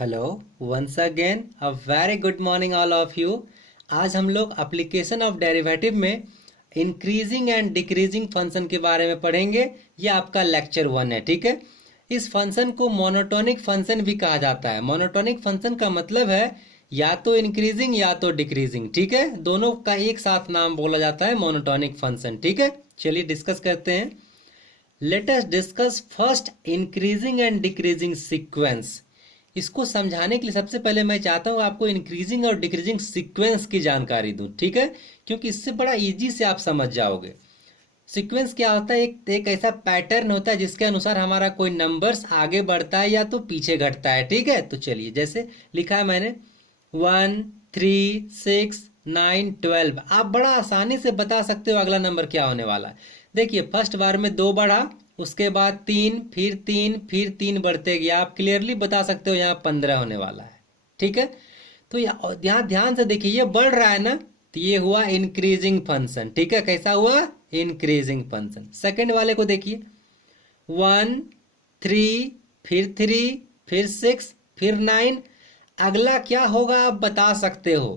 Hello once again a very good morning all of you. आज हम लोग application of derivative में increasing and decreasing function के बारे में पढ़ेंगे। ये आपका लेक्चर 1 है, ठीक है। इस फंक्शन को मोनोटोनिक फंक्शन भी कहा जाता है। मोनोटोनिक फंक्शन का मतलब है या तो इंक्रीजिंग या तो डिक्रीजिंग, ठीक है। दोनों का एक साथ नाम बोला जाता है मोनोटोनिक फंक्शन, ठीक है। चलिए डिस्कस करते हैं। Let us discuss first increasing and decreasing sequence. इसको समझाने के लिए सबसे पहले मैं चाहता हूं आपको इंक्रीजिंग और डिक्रीजिंग सीक्वेंस की जानकारी दूं, ठीक है, क्योंकि इससे बड़ा इजी से आप समझ जाओगे। सीक्वेंस क्या होता है? एक ऐसा पैटर्न होता है जिसके अनुसार हमारा कोई नंबर्स आगे बढ़ता है या तो पीछे घटता है, ठीक है। तो चलिए, जैसे लिखा है मैंने 1 3 6 9 12। आप बड़ा आसानी से बता सकते हो अगला नंबर क्या होने वाला है। देखिए, फर्स्ट बार में 2 बढ़ा, उसके बाद 3, फिर 3, फिर 3 बढ़ते गया। आप क्लियरली बता सकते हो यहाँ 15 होने वाला है, ठीक है। तो यहाँ ध्यान से देखिए, ये बढ़ रहा है ना, तो ये हुआ इंक्रीजिंग फंक्शन, ठीक है। कैसा हुआ? Increasing function. सेकंड वाले को देखिए, 1 3, फिर 3, फिर 6, फिर 9। अगला क्या होगा आप बता सकते हो?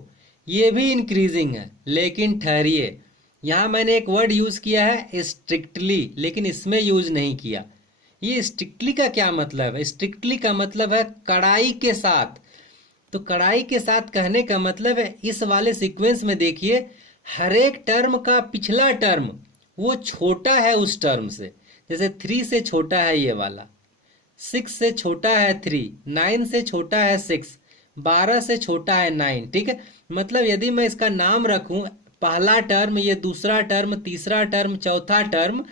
ये भी इंक्रीजिंग है, लेकिन ठहरिए, यहां मैंने एक वर्ड यूज किया है स्ट्रिक्टली, लेकिन इसमें यूज नहीं किया। ये स्ट्रिक्टली का क्या मतलब है? स्ट्रिक्टली का मतलब है कड़ाई के साथ। तो कड़ाई के साथ कहने का मतलब है, इस वाले सीक्वेंस में देखिए, हर एक टर्म का पिछला टर्म वो छोटा है उस टर्म से। जैसे 3 से छोटा है ये वाला, 6 से छोटा है 3, 9 से छोटा है 6, 12 से छोटा है 9, ठीक है। मतलब यदि मैं इसका नाम रखूं, पहला टर्म, ये दूसरा टर्म, तीसरा टर्म, चौथा टर्म,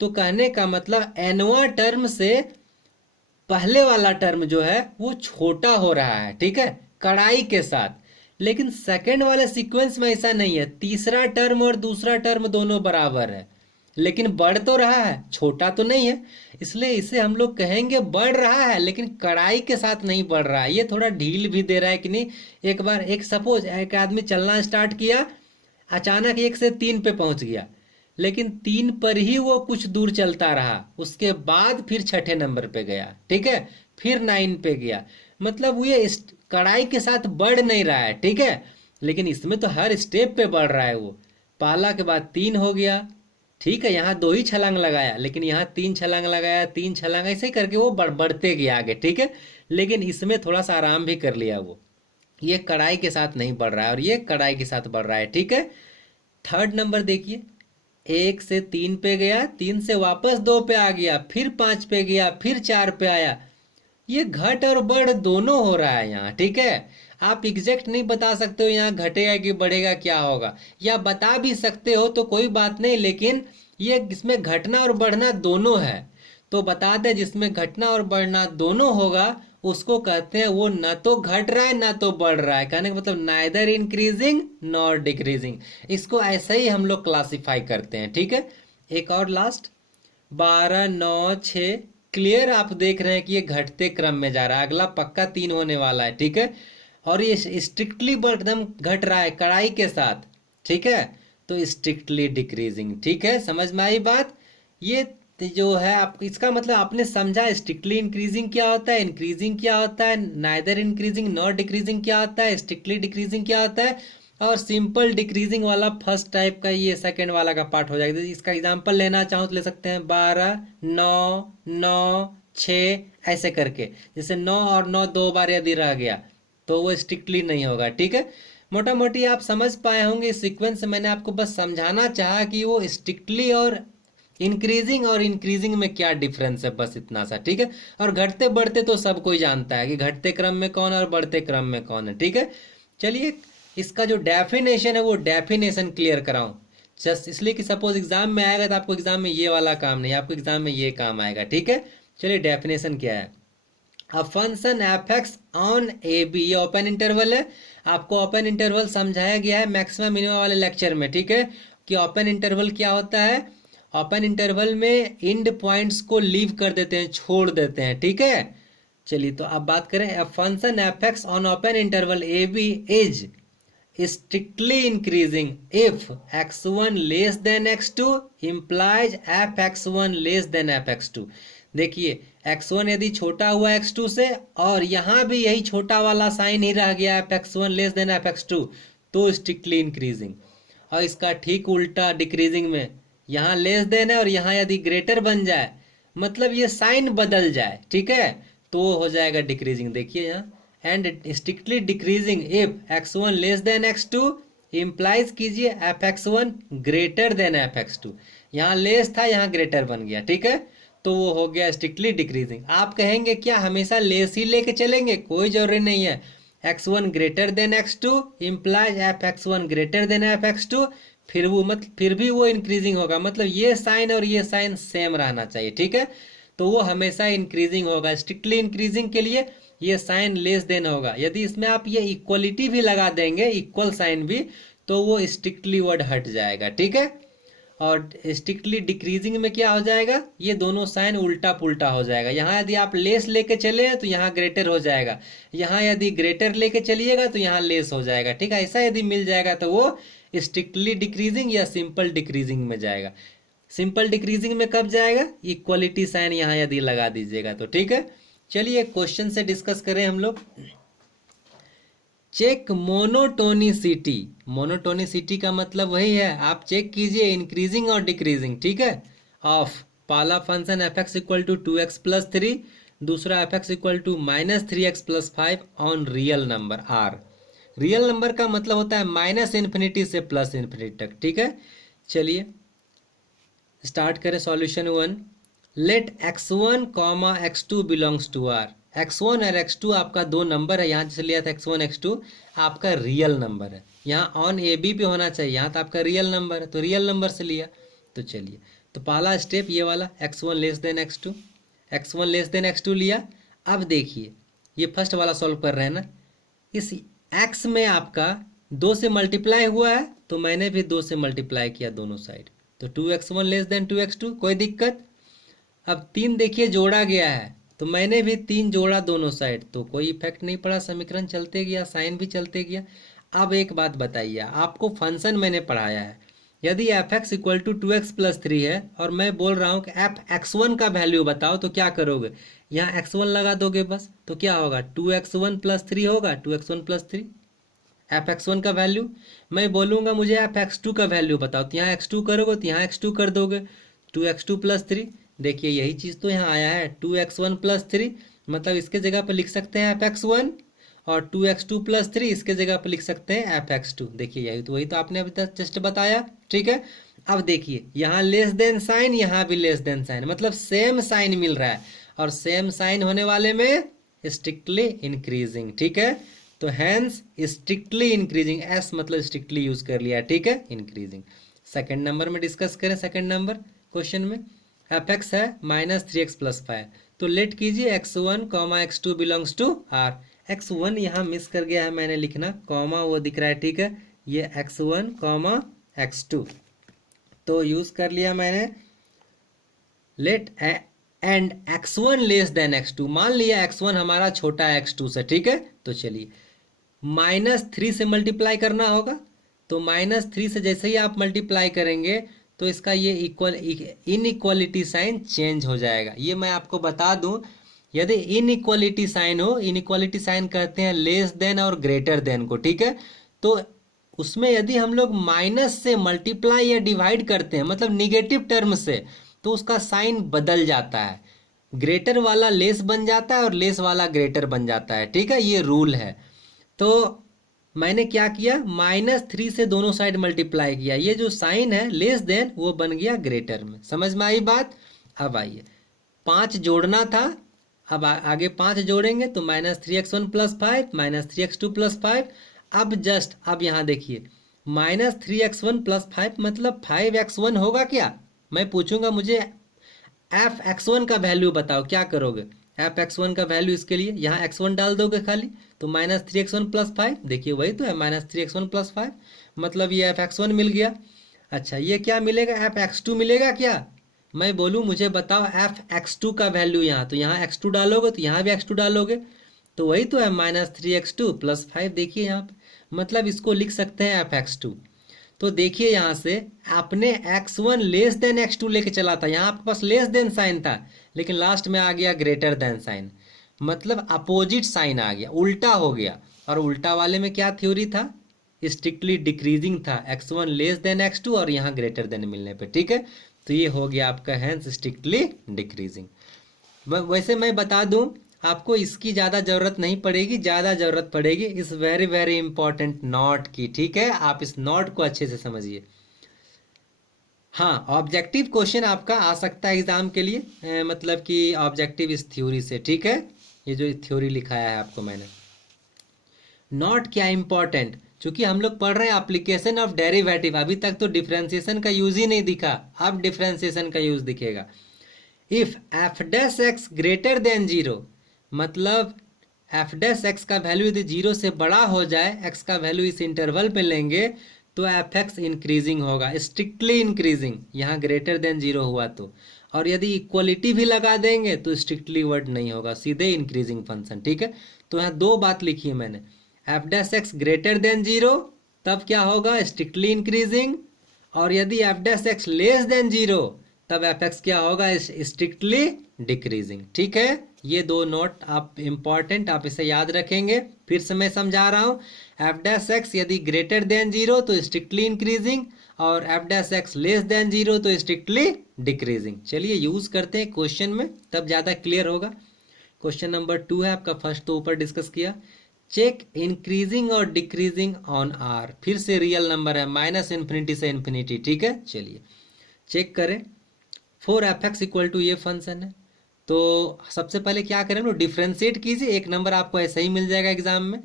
तो कहने का मतलब एनवा टर्म से पहले वाला टर्म जो है वो छोटा हो रहा है, ठीक है, कड़ाई के साथ। लेकिन सेकंड वाले सीक्वेंस में ऐसा नहीं है। तीसरा टर्म और दूसरा टर्म दोनों बराबर है, लेकिन बढ़ तो रहा है, छोटा तो नहीं है। इसलिए इसे हम लोग कहेंगे बढ़ रहा है, लेकिन कड़ाई के साथ नहीं बढ़ रहा है। ये थोड़ा ढील भी दे रहा है कि नहीं। एक बार एक सपोज एक आदमी चलना स्टार्ट किया, अचानक 1 से 3 पे पहुंच गया, लेकिन 3 पर ही वो कुछ दूर चलता रहा, उसके बाद फिर छठे नंबर पे गया, ठीक है, फिर 9 पे गया। मतलब वो ये कड़ाई के साथ बढ़ नहीं रहा है, ठीक है। लेकिन इसमें तो हर स्टेप पे बढ़ रहा है। वो पहला के बाद 3 हो गया, ठीक है, यहाँ 2 ही छलांग लगाया, लेकिन यहाँ 3 छलांग लगाया, 3 छलांग, ऐसे ही करके वो बढ़ते गया आगे, ठीक है। लेकिन इसमें थोड़ा सा आराम भी कर लिया वो। ये कड़ाई के साथ नहीं बढ़ रहा है और ये कड़ाई के साथ बढ़ रहा है, ठीक है। थर्ड नंबर देखिए, 1 से 3 पे गया, 3 से वापस 2 पे आ गया, फिर 5 पे गया, फिर 4 पे आया। ये घट और बढ़ दोनों हो रहा है यहाँ, ठीक है। आप एग्जैक्ट नहीं बता सकते हो यहाँ घटेगा कि बढ़ेगा, क्या होगा, या बता भी सकते हो तो कोई बात नहीं, लेकिन ये इसमें घटना और बढ़ना दोनों है। तो बता दे, जिसमें घटना और बढ़ना दोनों होगा उसको कहते हैं वो ना तो घट रहा है ना तो बढ़ रहा है। कहने का मतलब नाइदर इंक्रीजिंग नॉर डिक्रीजिंग। इसको ऐसे ही हम लोग क्लासिफाई करते हैं, ठीक है। एक और लास्ट, 12 9 6। क्लियर, आप देख रहे हैं कि ये घटते क्रम में जा रहा है। अगला पक्का 3 होने वाला है, ठीक है। और ये स्ट्रिक्टली एकदम घट रहा है कड़ाई के साथ, ठीक है। तो स्ट्रिक्टली डिक्रीजिंग, ठीक है। समझ में आई बात? ये जो है आप, इसका मतलब आपने समझा स्ट्रिक्टली इंक्रीजिंग क्या होता है, इंक्रीजिंग क्या होता है, नाइदर इंक्रीजिंग नॉर डिक्रीजिंग क्या होता है, स्ट्रिक्टली डिक्रीजिंग क्या होता है, और सिंपल डिक्रीजिंग वाला फर्स्ट टाइप का ये सेकंड वाला का पार्ट हो जाएगा। इसका एग्जांपल लेना चाहो तो ले सकते हैं, 12 9 9 6, ऐसे करके। जैसे 9 और 9 2 बार यदि रह गया तो वो स्ट्रिक्टली नहीं होगा, ठीक है। मोटा मोटी आप समझ पाए होंगे। इस सीक्वेंस से मैंने आपको बस समझाना चाहा कि वो स्ट्रिक्टली और इंक्रीजिंग और इंक्रीजिंग में क्या डिफरेंस है, बस इतना सा, ठीक है। और घटते बढ़ते तो सब कोई जानता है कि घटते क्रम में कौन और बढ़ते क्रम में कौन है, ठीक है। चलिए, इसका जो डेफिनेशन है वो डेफिनेशन क्लियर कराऊं, जस्ट इसलिए कि सपोज एग्जाम में आएगा तो आपको एग्जाम में ये वाला काम नहीं, आपको एग्जाम में ये काम आएगा, ठीक है। चलिए, डेफिनेशन क्या है? A function F X on A B, ये ओपन इंटरवल है। आपको ओपन इंटरवल समझाया गया है मैक्सिमम मिनिमम वाले लेक्चर में, ठीक है, कि ओपन इंटरवल क्या होता है। ओपन इंटरवल में इंड पॉइंट्स को लीव कर देते हैं, छोड़ देते हैं, ठीक है। चलिए, तो अब बात करें, a function F X on open interval A B is strictly increasing if x1 less than x2 implies f x1 less than f x2। देखिए, x1 यदि छोटा हुआ x2 से और यहाँ भी यही छोटा वाला साइन ही रह गया f(x1) लेस देन f(x2) तो स्ट्रिक्टली इंक्रीजिंग। और इसका ठीक उल्टा डिक्रीजिंग में, यहाँ लेस देन है और यहाँ यदि ग्रेटर बन जाए, मतलब ये साइन बदल जाए, ठीक है, तो वो हो जाएगा डिक्रीजिंग। देखिए यहाँ, and strictly decreasing if x1 less than x2 implies कीजिए f(x1) ग्रेटर देन f(x2)। यहाँ लेस था, यहाँ ग्रेटर बन गया, ठीक है, तो वो हो गया स्ट्रिक्टली डिक्रीजिंग। आप कहेंगे क्या हमेशा लेस ही लेके चलेंगे? कोई जरूरी नहीं है। x1 greater than x2 implies f(x1) greater than f(x2), फिर भी वो इंक्रीजिंग होगा, मतलब ये साइन और ये साइन सेम रहना चाहिए, ठीक है, तो वो हमेशा इंक्रीजिंग होगा। स्ट्रिक्टली इंक्रीजिंग के लिए ये साइन लेस देन होगा। यदि इसमें आप ये इक्वलिटी भी लगा देंगे, इक्वल साइन भी, तो वो स्ट्रिक्टली वर्ड हट जाएगा, ठीक है। और स्ट्रिक्टली डिक्रीजिंग में क्या हो जाएगा, ये दोनों साइन उल्टा पुल्टा हो जाएगा। यहाँ यदि आप लेस लेके चले तो यहाँ ग्रेटर हो जाएगा, यहाँ यदि ग्रेटर लेके चलिएगा तो यहाँ लेस हो जाएगा, ठीक है। ऐसा यदि मिल जाएगा तो वो स्ट्रिक्टली डिक्रीजिंग या सिंपल डिक्रीजिंग में जाएगा। सिंपल डिक्रीजिंग में कब जाएगा? इक्वलिटी साइन यहाँ यदि लगा दीजिएगा तो, ठीक है। चलिए क्वेश्चन से डिस्कस करें हम लोग। Check monotonicity. मोनोटोनिसिटी का मतलब वही है, आप चेक कीजिए इंक्रीजिंग और डिक्रीजिंग, ठीक है, ऑफ पहला फंक्शन f(x) = 2x + 3, दूसरा f(x) = -3x + 5 on real number r। Real number का मतलब होता है -∞ से +∞ तक, ठीक है। चलिए स्टार्ट करें solution 1। Let x1, x2 belongs to r। x1 और x2 आपका दो नंबर है, यहाँ जैसे लिया था x1 x2 आपका रियल नंबर है, यहाँ ऑन ए बी पे होना चाहिए, यहाँ तो आपका रियल नंबर है तो रियल नंबर से लिया। तो चलिए, तो पहला स्टेप ये वाला x1 less than x2, x1 less than x2 लिया। अब देखिए ये फर्स्ट वाला सॉल्व कर रहे हैं ना, इस x में आपका 2 से मल्टीप्लाई हुआ है तो मैंने भी 2 से मल्टीप्लाई किया दोनों साइड, तो 2x1 लेस देन 2x2, कोई दिक्कत। अब 3 देखिए जोड़ा गया है तो मैंने भी 3 जोड़ा दोनों साइड, तो कोई इफेक्ट नहीं पड़ा, समीकरण चलते गया, साइन भी चलते गया। अब एक बात बताइए, आपको फंक्शन मैंने पढ़ाया है, यदि f(x) = 2x + 3 है और मैं बोल रहा हूँ कि f(x1) का वैल्यू बताओ, तो क्या करोगे? यहाँ x1 लगा दोगे बस, तो क्या होगा? 2x1 + 3 होगा, 2x1 + 3 f(x1) का वैल्यू। मैं बोलूँगा मुझे f(x2) का वैल्यू बताओ, तो यहाँ x2 करोगे तो यहाँ x2 कर दोगे, 2x2 + 3। देखिए यही चीज़ तो यहाँ आया है, 2x1 + 3, मतलब इसके जगह पर लिख सकते हैं f(x1) और 2x2 + 3 इसके जगह पर लिख सकते हैं f(x2)। देखिए यही तो, वही तो आपने अभी तक जस्ट बताया, ठीक है। अब देखिए यहाँ लेस देन साइन, यहाँ भी लेस देन साइन, मतलब सेम साइन मिल रहा है, और सेम साइन होने वाले में स्ट्रिक्टली इंक्रीजिंग, ठीक है। तो हैंस स्ट्रिक्टली इंक्रीजिंग, एस मतलब स्ट्रिक्टली यूज कर लिया, ठीक है, इंक्रीजिंग। सेकंड नंबर में डिस्कस करें। सेकंड नंबर क्वेश्चन में f(x) है -3x + 5, तो लेट कीजिए x1, x2 belongs to r। x1 यहाँ मिस कर गया है मैंने लिखना, कॉमा वो दिख रहा है, ठीक है, ये x1, x2 तो यूज कर लिया मैंने। Late and x1 less than x2, मान लिया x1 हमारा छोटा है x2 से, ठीक है। तो चलिए -3 से मल्टीप्लाई करना होगा, तो -3 से जैसे ही आप मल्टीप्लाई करेंगे तो इसका ये इनइक्वालिटी साइन चेंज हो जाएगा। ये मैं आपको बता दूं, यदि इनइक्वालिटी साइन हो, इनइक्वालिटी साइन कहते हैं लेस देन और ग्रेटर देन को, ठीक है, तो उसमें यदि हम लोग माइनस से मल्टीप्लाई या डिवाइड करते हैं, मतलब निगेटिव टर्म से, तो उसका साइन बदल जाता है, ग्रेटर वाला लेस बन जाता है और लेस वाला ग्रेटर बन जाता है, ठीक है, ये रूल है। तो मैंने क्या किया, -3 से दोनों साइड मल्टीप्लाई किया, ये जो साइन है लेस देन वो बन गया ग्रेटर में। समझ में आई बात? अब आइए 5 जोड़ना था, अब आगे 5 जोड़ेंगे तो -3x1 + 5 -3x2 + 5। अब यहाँ देखिए -3x1 + 5 मतलब 5x1 होगा क्या? मैं पूछूंगा मुझे f(x1) का वैल्यू बताओ, क्या करोगे? f(x1) का वैल्यू इसके लिए यहाँ x1 डाल दोगे खाली, तो -3x1 + 5, देखिए वही तो है -3x1 + 5, मतलब ये f(x1) मिल गया। अच्छा ये क्या मिलेगा? f(x2) मिलेगा क्या? मैं बोलूँ मुझे बताओ f(x2) का वैल्यू यहाँ, तो यहाँ x2 डालोगे तो यहाँ भी x2 डालोगे, तो वही तो है -3x2 + 5, देखिए यहाँ पे, मतलब इसको लिख सकते हैं f(x2). तो देखिए यहाँ से आपने x1 लेस देन x2 लेके चला था, यहाँ आपके पास लेस देन साइन था, लेकिन लास्ट में आ गया ग्रेटर देन साइन, मतलब अपोजिट साइन आ गया, उल्टा हो गया। और उल्टा वाले में क्या थ्योरी था, स्ट्रिक्टली डिक्रीजिंग था, x1 लेस देन x2 और यहाँ ग्रेटर देन मिलने पे, ठीक है। तो ये हो गया आपका हैंस स्ट्रिक्टली डिक्रीजिंग। वैसे मैं बता दूं आपको इसकी ज़्यादा ज़रूरत नहीं पड़ेगी, ज़्यादा ज़रूरत पड़ेगी इस वेरी वेरी इंपॉर्टेंट नॉट की, ठीक है। आप इस नॉट को अच्छे से समझिए। हाँ, ऑब्जेक्टिव क्वेश्चन आपका आ सकता है एग्जाम के लिए, मतलब कि ऑब्जेक्टिव इस थ्योरी से, ठीक है। ये जो थ्योरी लिखाया है आपको मैंने, नॉट क्या इंपॉर्टेंट, क्योंकि हम लोग पढ़ रहे हैं एप्लीकेशन ऑफ डेरिवेटिव, अभी तक तो डिफरेंशिएशन का यूज ही नहीं दिखा, अब डिफरेंशिएशन का यूज दिखेगा। If F dash X greater than zero, मतलब एफ डैश एक्स का वैल्यू यदि जीरो से बड़ा हो जाए, एक्स का वैल्यू इस इंटरवल पे लेंगे तो एफ एक्स इंक्रीजिंग होगा, स्ट्रिक्टली इंक्रीजिंग, यहाँ ग्रेटर देन जीरो हुआ तो। और यदि इक्वलिटी भी लगा देंगे तो स्ट्रिक्टली वर्ड नहीं होगा, सीधे इंक्रीजिंग फंक्शन, ठीक है। तो यहाँ दो बात लिखी है मैंने, F dash X greater than zero तब क्या होगा, स्ट्रिक्टली इंक्रीजिंग, और यदि F dash x less than zero तब एफ एक्स क्या होगा, स्ट्रिक्टली डिक्रीजिंग, ठीक है। ये दो नोट आप इंपॉर्टेंट, आप इसे याद रखेंगे। फिर से मैं समझा रहा हूँ, एफ डैश एक्स यदि ग्रेटर देन जीरो तो स्ट्रिक्टली इंक्रीजिंग, और F dash x less than zero तो स्ट्रिक्टली डिक्रीजिंग। चलिए यूज करते हैं क्वेश्चन में, तब ज़्यादा क्लियर होगा। क्वेश्चन नंबर 2 है आपका, फर्स्ट तो ऊपर डिस्कस किया, चेक इंक्रीजिंग और डिक्रीजिंग ऑन आर, फिर से रियल नंबर है, माइनस इन्फिनिटी से इन्फिनिटी, ठीक है। चलिए चेक करें, 4f(x) इक्वल टू ये फंक्शन है, तो सबसे पहले क्या करें ना, डिफ्रेंशिएट कीजिए, एक नंबर आपको ऐसे ही मिल जाएगा एग्जाम में,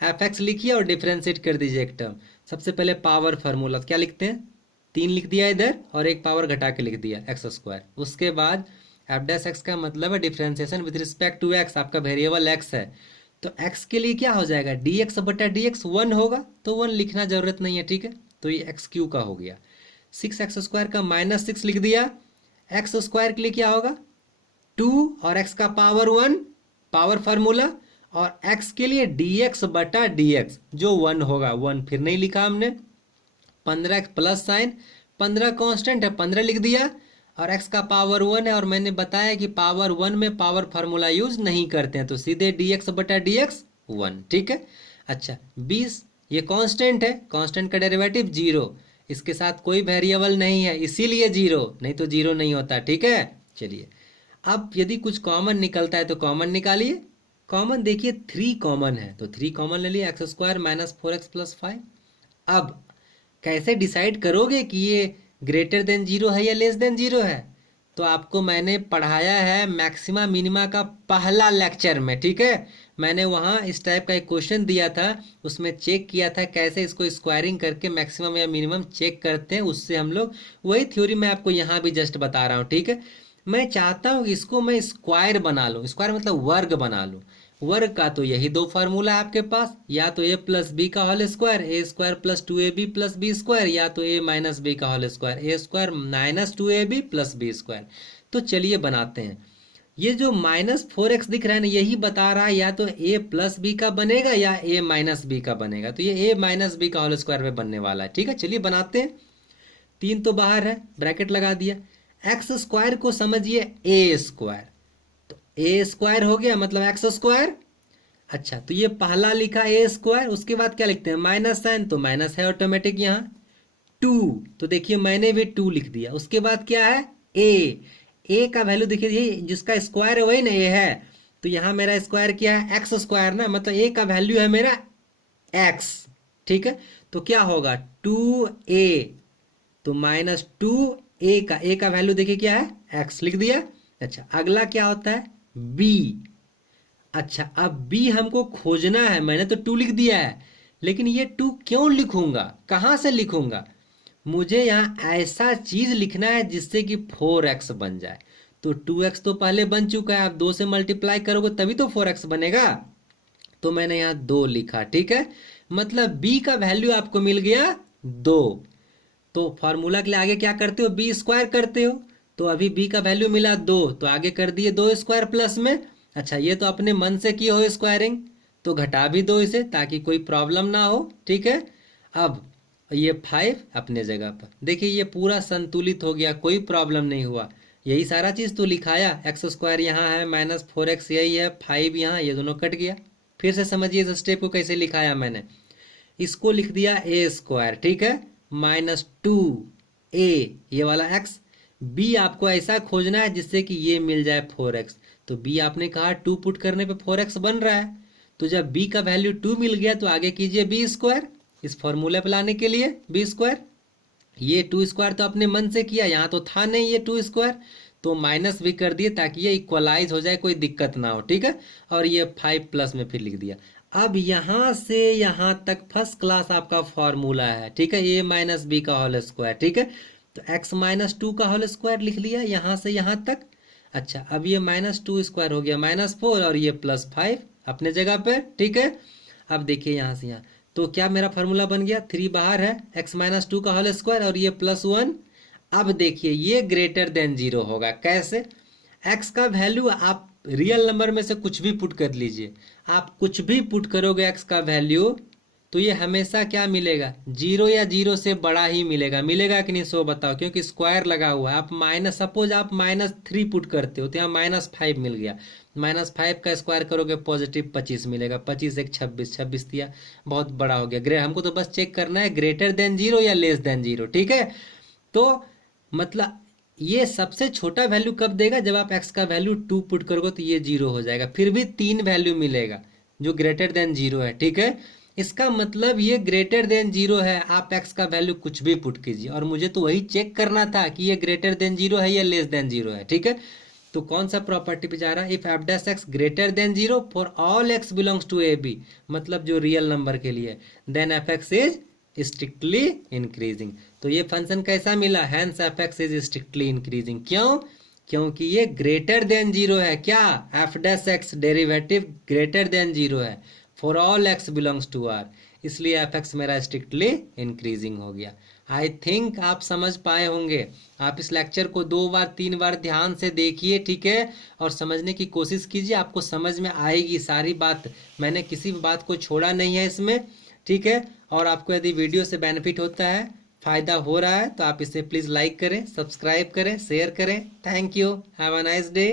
f(x) लिखिए और डिफ्रेंशिएट कर दीजिए एक टर्म। सबसे पहले पावर फार्मूला क्या लिखते हैं, 3 लिख दिया इधर और एक पावर घटा के लिख दिया x²। उसके बाद एफ डैश एक्स का मतलब है differentiation with respect to x, आपका वेरिएबल x है, तो x के लिए क्या हो जाएगा, dx बटा dx 1 होगा, तो 1 लिखना जरूरत नहीं है, ठीक है। तो ये x³ का हो गया, 6x² का -6 लिख दिया, x² के लिए क्या होगा 2 और x का पावर 1, पावर फार्मूला, और x के लिए dx बटा dx जो 1 होगा, 1 फिर नहीं लिखा हमने, 15x प्लस साइन, 15 कांस्टेंट है 15 लिख दिया, और x का पावर 1 है, और मैंने बताया कि पावर 1 में पावर फार्मूला यूज नहीं करते हैं, तो सीधे dx बटा dx 1, ठीक है। अच्छा 20 ये कांस्टेंट है, कांस्टेंट का डेरिवेटिव 0, इसके साथ कोई वेरिएबल नहीं है इसीलिए 0, नहीं तो 0 नहीं होता, ठीक है। चलिए अब यदि कुछ कॉमन निकलता है तो कॉमन निकालिए, कॉमन देखिए 3 कॉमन है, तो 3 कॉमन ले लिए, x² - 4x + 5। अब कैसे डिसाइड करोगे कि ये ग्रेटर देन 0 है या लेस देन 0 है, तो आपको मैंने पढ़ाया है मैक्सिमा मिनिमा का पहला लेक्चर में, ठीक है। मैंने वहाँ इस टाइप का एक क्वेश्चन दिया था, उसमें चेक किया था कैसे इसको स्क्वायरिंग करके मैक्सिमम या मिनिमम चेक करते हैं, उससे हम लोग वही थ्योरी मैं आपको यहाँ भी जस्ट बता रहा हूँ, ठीक है। मैं चाहता हूँ इसको मैं स्क्वायर बना लूँ, स्क्वायर मतलब वर्ग बना लूँ, वर्ग का तो यही 2 फार्मूला है आपके पास, या तो a + b का whole square, a² + 2ab + b², या तो a - b का whole square, a² - 2ab + b²। तो चलिए बनाते हैं, ये जो -4x दिख रहा है ना, यही बता रहा है या तो a + b का बनेगा या a - b का बनेगा, तो ये a - b का होल स्क्वायर में बनने वाला है, ठीक है। चलिए बनाते हैं, 3 तो बाहर है, ब्रैकेट लगा दिया, x² को समझिए a², तो a² हो गया मतलब x²। अच्छा तो ये पहला लिखा a², उसके बाद क्या लिखते हैं माइनस साइन, तो माइनस है ऑटोमेटिक यहाँ, 2, तो देखिए मैंने भी 2 लिख दिया। उसके बाद क्या है a का वैल्यू देखिए, जिसका स्क्वायर है वही ना a है, तो यहाँ मेरा स्क्वायर क्या है x² ना, मतलब a का वैल्यू है मेरा x, ठीक है। तो क्या होगा 2a, तो -2a का वैल्यू देखिए क्या है x, लिख दिया। अच्छा अगला क्या होता है b, अच्छा अब b हमको खोजना है, मैंने तो 2 लिख दिया है, लेकिन ये 2 क्यों लिखूंगा, कहाँ से लिखूंगा, मुझे यहाँ ऐसा चीज लिखना है जिससे कि 4x बन जाए, तो 2x तो पहले बन चुका है, आप 2 से मल्टीप्लाई करोगे तभी तो 4x बनेगा, तो मैंने यहाँ 2 लिखा, ठीक है। मतलब b का वैल्यू आपको मिल गया 2, तो फॉर्मूला के लिए आगे क्या करते हो b² करते हो, तो अभी b का वैल्यू मिला 2, तो आगे कर दिए 2² प्लस में। अच्छा ये तो अपने मन से किए हो स्क्वायरिंग, तो घटा भी दो इसे ताकि कोई प्रॉब्लम ना हो, ठीक है। अब और ये 5 अपने जगह पर। देखिए ये पूरा संतुलित हो गया, कोई प्रॉब्लम नहीं हुआ। यही सारा चीज़ तो लिखाया, एक्स स्क्वायर यहाँ है, -4x यही है, 5 यहाँ, ये दोनों कट गया। फिर से समझिए इस स्टेप को कैसे लिखाया मैंने। इसको लिख दिया ए स्क्वायर, ठीक है, -2a ये वाला x। b आपको ऐसा खोजना है जिससे कि ये मिल जाए 4x। तो b आपने कहा 2 पुट करने पे 4x बन रहा है। तो जब b का वैल्यू 2 मिल गया तो आगे कीजिए b स्क्वायर, इस फॉर्मूले पे लाने के लिए b स्क्वायर। ये 2 स्क्वायर तो अपने मन से किया, यहाँ तो था नहीं ये 2 स्क्वायर, तो माइनस भी कर दिए ताकि ये इक्वलाइज हो जाए, कोई दिक्कत ना हो, ठीक है। और ये 5 प्लस में फिर लिख दिया। अब यहाँ से यहाँ तक फर्स्ट क्लास आपका फॉर्मूला है, ठीक है, a माइनस बी का होल स्क्वायर, ठीक है। तो x -2 का होल स्क्वायर लिख लिया यहाँ से यहाँ तक। अच्छा अब ये -2 स्क्वायर हो गया -4 और ये +5 अपने जगह पे, ठीक है। अब देखिए यहाँ से यहाँ, तो क्या मेरा फार्मूला बन गया, 3 बाहर है, x -2 का होल स्क्वायर और ये +1। अब देखिए ये ग्रेटर देन 0 होगा, कैसे। x का वैल्यू आप रियल नंबर में से कुछ भी पुट कर लीजिए, आप कुछ भी पुट करोगे x का वैल्यू तो ये हमेशा क्या मिलेगा, 0 या 0 से बड़ा ही मिलेगा। मिलेगा कि नहीं, सो बताओ, क्योंकि स्क्वायर लगा हुआ है। आप सपोज आप -3 पुट करते हो तो यहाँ -5 मिल गया, -5 का स्क्वायर करोगे पॉजिटिव 25 मिलेगा, 25 एक 26, 26 दिया, बहुत बड़ा हो गया। हमको तो बस चेक करना है ग्रेटर देन 0 या लेस देन 0, ठीक है। तो मतलब ये सबसे छोटा वैल्यू कब देगा, जब आप x का वैल्यू 2 पुट करोगे तो ये 0 हो जाएगा, फिर भी 3 वैल्यू मिलेगा जो ग्रेटर देन 0 है, ठीक है। इसका मतलब ये ग्रेटर देन 0 है, आप x का वैल्यू कुछ भी पुट कीजिए, और मुझे तो वही चेक करना था कि ये ग्रेटर देन 0 है या लेस देन 0 है, ठीक है। तो कौन सा प्रॉपर्टी पे जा रहा है, if F dash X greater than 0 for all x belongs to A B, मतलब जो रियल नंबर के लिए, then F X is strictly increasing. तो ये फंक्शन कैसा मिला, hence F X is strictly increasing. क्यों, क्योंकि ये ग्रेटर देन 0 है, क्या, F dash X derivative greater than 0 है for all X belongs to R, इसलिए एफ एक्स मेरा स्ट्रिक्टली इंक्रीजिंग हो गया। आई थिंक आप समझ पाए होंगे। आप इस लेक्चर को 2 बार 3 बार ध्यान से देखिए, ठीक है, और समझने की कोशिश कीजिए, आपको समझ में आएगी सारी बात। मैंने किसी भी बात को छोड़ा नहीं है इसमें, ठीक है। और आपको यदि वीडियो से बेनिफिट होता है, फ़ायदा हो रहा है, तो आप इसे प्लीज़ लाइक करें, सब्सक्राइब करें, शेयर करें। Thank you, have a nice day.